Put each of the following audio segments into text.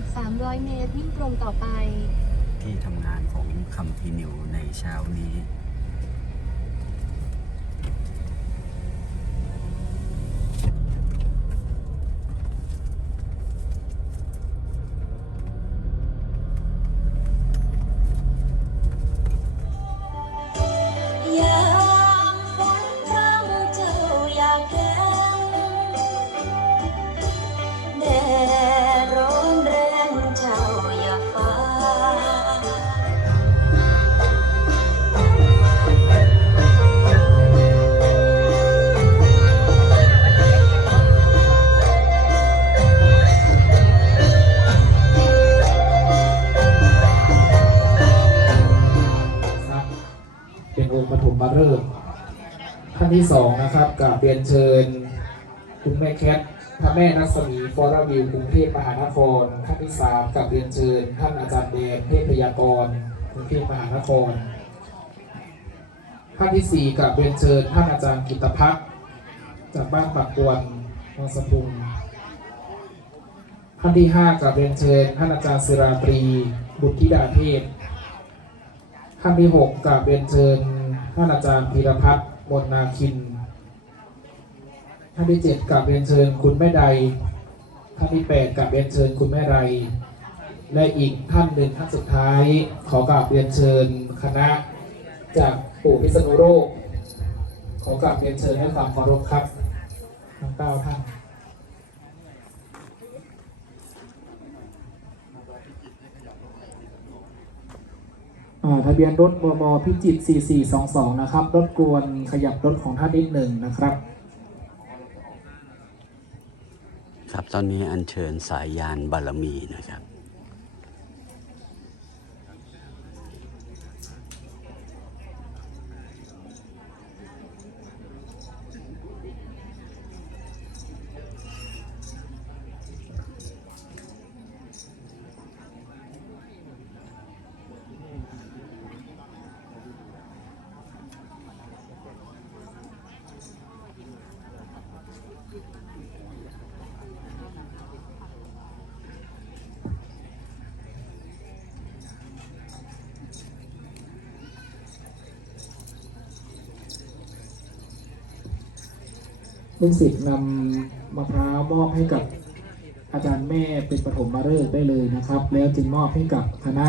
อีก 300 เมตรวิ่งตรงต่อไป ที่ทำงานของคำพีนิวในเช้านี้ มมาฤกษ์ท่านที่สองนะครับกับเรียนเชิญ คุณแม่แคทพระแม่นัสมีฟอร์วิวกรุงเทพมหานครท่านที่สามกับเรียนเชิญ ท่านอาจารย์แดงเทพยากรกรุงเทพมหานครท่านที่สี่กับเรียนเชิญ ท่านอาจารย์กิตพัฒน์จากบ้านปักกวนนนสพุงท่านที่ห้ากับเรียนเชิญ ท่านอาจารย์ศิราตรีบุตรธิดาเทพท่านที่หกกับเรียนเชิญ ท่านอาจารย์พีรพัฒน์มนนาคิน ท่านที่เจ็ดกับเรียนเชิญคุณแม่ใด ท่านที่แปดกับเรียนเชิญคุณแม่ไร และอีกท่านหนึ่งท่านสุดท้าย ขอกราบเรียนเชิญคณะจากปู่พิษณุโลกขอกราบเรียนเชิญให้ความเคารพครับทั้งเก้าท่าน ทะเบียนรถบมพิจิตร4422 นะครับ รถกวนขยับรถของท่านนิดหนึ่งนะครับ ครับตอนนี้อัญเชิญสายยานบารมีนะครับ ลูกศิษย์นำมะพร้าวมอบให้กับอาจารย์แม่เป็นปฐมมาเริ่ได้เลยนะครับ แล้วจึงมอบให้กับคณะ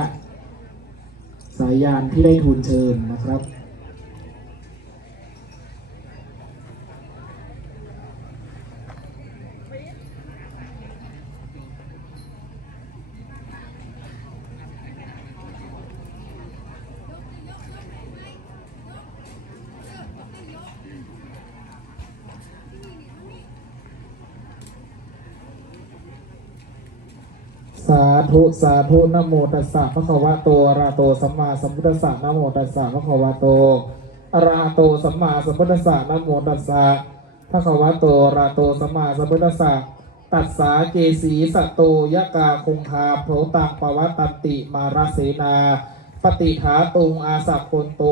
สายยานที่ได้ทูลเชิญนะครับ สาธุสาธุนโมตัสสะพระคะวะโตอะระหะโตสัมมาสัมพุทธัสสะนโมตัสสะพระคะวะโตอะระหะโตสัมมาสัมพุทธัสสะนโมตัสสะพระคะวะโตอะระหะโตสัมมาสัมพุทธัสสะตัสสาเกสีสัตโตยะกาคงคาโผตังปวัตตันติมาราเสนา ปฏิฐาตุงอาสักคนโต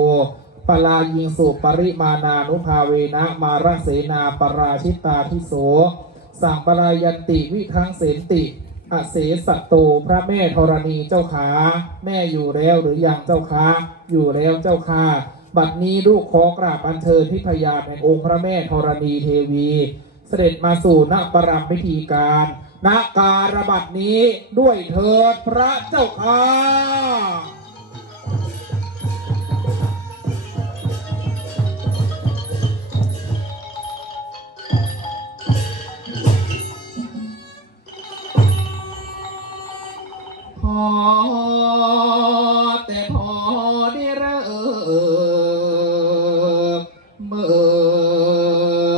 ปลายิงสุปริมานานุภาเวนะมาราเสนาปราชิตาทิโส สั่งปรายันติวิทังเสนติ อเสสตโตพระแม่ธรณีเจ้าขาแม่อยู่แล้วหรือยังเจ้าขาอยู่แล้วเจ้าขาบัดนี้ลูกขอกราบอัญเชิญพิพยาแห่งองค์พระแม่ธรณีเทวี เสด็จมาสู่ณปรามพิธีการณการบัดนี้ด้วยเถิดพระเจ้าค่ะ อแต่พอได้เริ่มเบิ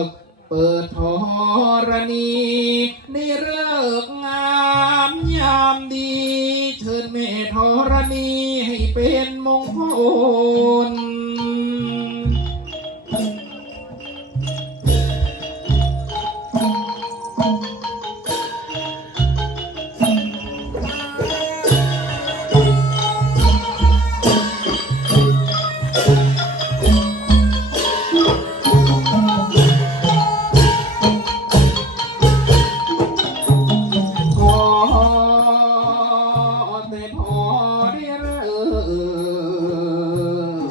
กเปิดธรณีในเลิกษ์งามยามดี เชิญแม่ธรณีให้เป็นมงคล พอได้เริ่ม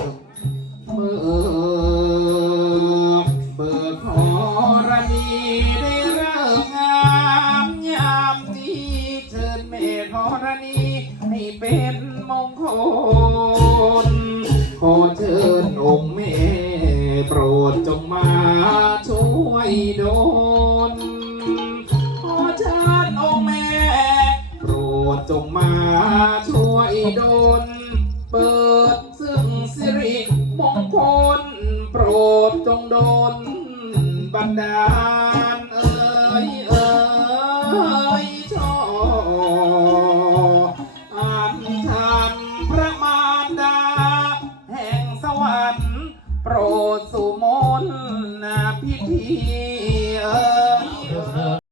เมื่เบิกพอรณีได้เริ่มงามยามดีเชิญเมธพอรณีให้เป็นมงคลขอเชิญองค์เมธโปรดจงมาช่วยดู โปรดจงมาช่วยดลเปิดซึ่งสิริมงคลโปรดจงดลบันดาล